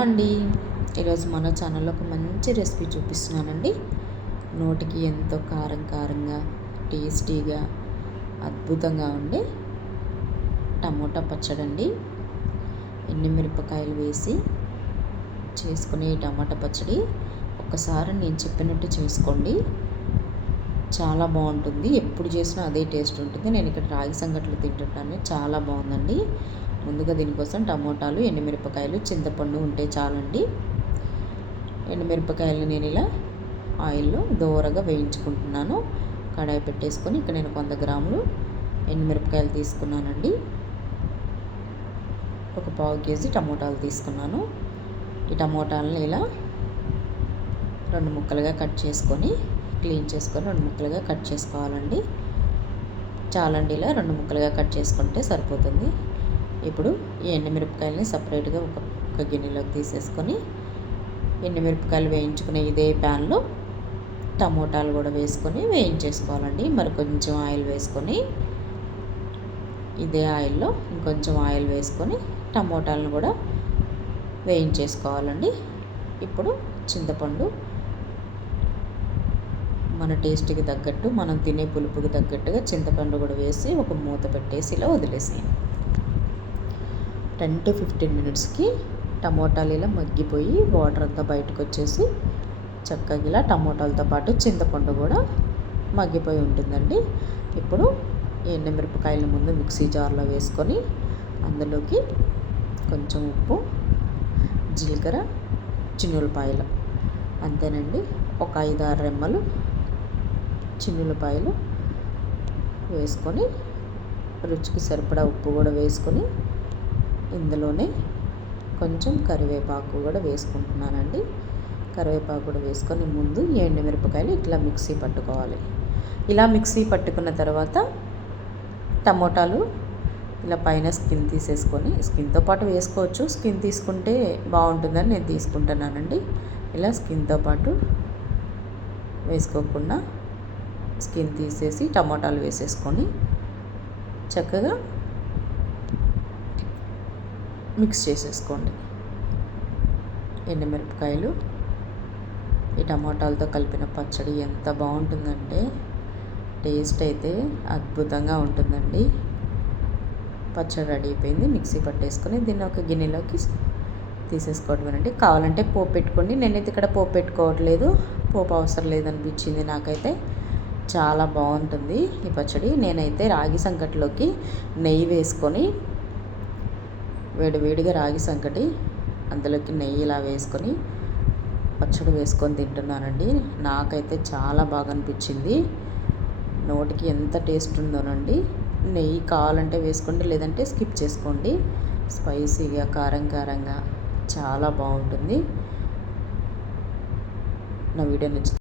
అండి. ఈరోజు మన ఛానల్లో ఒక మంచి రెసిపీ చూపిస్తున్నానండి. నోటికి ఎంతో కారం కారంగా టేస్టీగా అద్భుతంగా ఉండే టమోటా పచ్చడి అండి మిరపకాయలు వేసి చేసుకునే టమాటా పచ్చడి ఒక్కసారి నేను చెప్పినట్టు చేసుకోండి. చాలా బాగుంటుంది. ఎప్పుడు చేసినా అదే టేస్ట్ ఉంటుంది. నేను ఇక్కడ రాగి సంగట్లు తింటుంటాను చాలా బాగుందండి. ముందుగా దీనికోసం టమోటాలు ఎండుమిరపకాయలు చింతపండు ఉంటే చాలండి. ఎండుమిరపకాయలు నేను ఇలా ఆయిల్లో దోరగా వేయించుకుంటున్నాను. కడాయి పెట్టేసుకొని ఇక్కడ నేను వంద గ్రాములు ఎండుమిరపకాయలు తీసుకున్నానండి. ఒక పావు కేజీ టమోటాలు తీసుకున్నాను. ఈ టమోటాలను ఇలా రెండు ముక్కలుగా కట్ చేసుకొని క్లీన్ చేసుకొని రెండు ముక్కలుగా కట్ చేసుకోవాలండి. చాలండి ఇలా రెండు ముక్కలుగా కట్ చేసుకుంటే సరిపోతుంది. ఇప్పుడు ఈ ఎండుమిరపకాయలని సపరేట్గా ఒక ఒక గిన్నెలోకి తీసేసుకొని ఎండుమిరపకాయలు వేయించుకునే ఇదే ప్యాన్లో టమోటాలు కూడా వేసుకొని వేయించేసుకోవాలండి. మరి కొంచెం ఆయిల్ వేసుకొని ఇదే ఆయిల్లో ఇంకొంచెం ఆయిల్ వేసుకొని టమోటాలను కూడా వేయించేసుకోవాలండి. ఇప్పుడు చింతపండు మన టేస్ట్కి తగ్గట్టు మనం తినే పులుపుకి తగ్గట్టుగా చింతపండు కూడా వేసి ఒక మూత పెట్టేసి ఇలా వదిలేసేయండి. టెన్ టు ఫిఫ్టీన్ మినిట్స్కి టమోటాలు ఇలా మగ్గిపోయి వాటర్ అంతా బయటకు వచ్చేసి చక్కగా ఇలా టమోటాలతో పాటు చింతపండు కూడా మగ్గిపోయి ఉంటుందండి. ఇప్పుడు ఎండుమిరపకాయల ముందు మిక్సీ జార్లో వేసుకొని అందులోకి కొంచెం ఉప్పు జీలకర్ర చిన్నులపాయలు అంతేనండి. ఒక ఐదు ఆరు రెమ్మలు చిన్నులపాయలు వేసుకొని రుచికి సరిపడా ఉప్పు కూడా వేసుకొని ఇందులోనే కొంచెం కరివేపాకు కూడా వేసుకుంటున్నానండి. కరివేపాకు కూడా వేసుకొని ముందు ఎండుమిరపకాయలు ఇట్లా మిక్సీ పట్టుకోవాలి. ఇలా మిక్సీ పట్టుకున్న తర్వాత టమోటాలు ఇలా పైన స్కిన్ తీసేసుకొని స్కిన్తో పాటు వేసుకోవచ్చు. స్కిన్ తీసుకుంటే బాగుంటుందని నేను తీసుకుంటున్నానండి. ఇలా స్కిన్తో పాటు వేసుకోకుండా స్కిన్ తీసేసి టమాటాలు వేసేసుకొని చక్కగా మిక్స్ చేసేసుకోండి. ఎండుమిరపకాయలు ఈ టమాటాలతో కలిపిన పచ్చడి ఎంత బాగుంటుందంటే టేస్ట్ అయితే అద్భుతంగా ఉంటుందండి. పచ్చడి రెడీ అయిపోయింది మిక్సీ పట్టేసుకొని దీన్ని ఒక గిన్నెలోకి తీసేసుకోవటమేనండి కావాలంటే పోపు పెట్టుకోండి. నేనైతే ఇక్కడ పోపు పెట్టుకోవట్లేదు. పోపు అవసరం లేదనిపించింది నాకైతే. చాలా బాగుంటుంది ఈ పచ్చడి. నేనైతే రాగి సంకట్లోకి నెయ్యి వేసుకొని వేడివేడిగా రాగి సంకటి అందులోకి నెయ్యి ఇలా వేసుకొని పచ్చడి వేసుకొని తింటున్నానండి. నాకైతే చాలా బాగా అనిపించింది. నోటికి ఎంత టేస్ట్ ఉందోనండి. నెయ్యి కావాలంటే వేసుకోండి లేదంటే స్కిప్ చేసుకోండి. స్పైసీగా కారం కారంగా చాలా బాగుంటుంది. నా వీడియో నచ్చింది